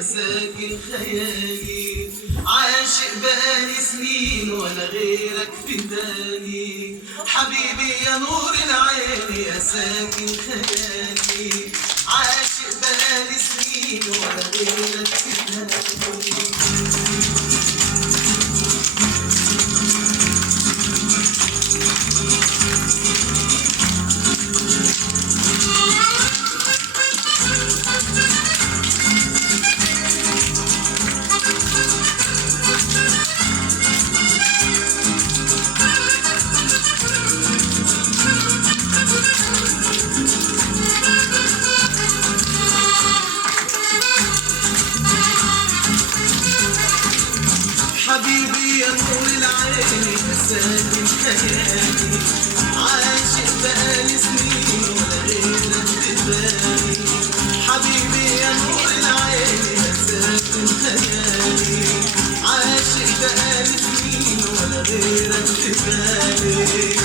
يا ساكن خيالي، عاشق بقالي سنين ولا غيرك في بالي، حبيبي يا نور العين يا ساكن خيالي، عاشق بقالي سنين ولا غيرك في بالي. حبيبي يا نور العين ساكن خيالي، عاشق بقالي سنين ولا غيرك في بالي، حبيبي يا نور العين ساكن خيالي، عاشق بقالي سنين ولا غيرك في بالي.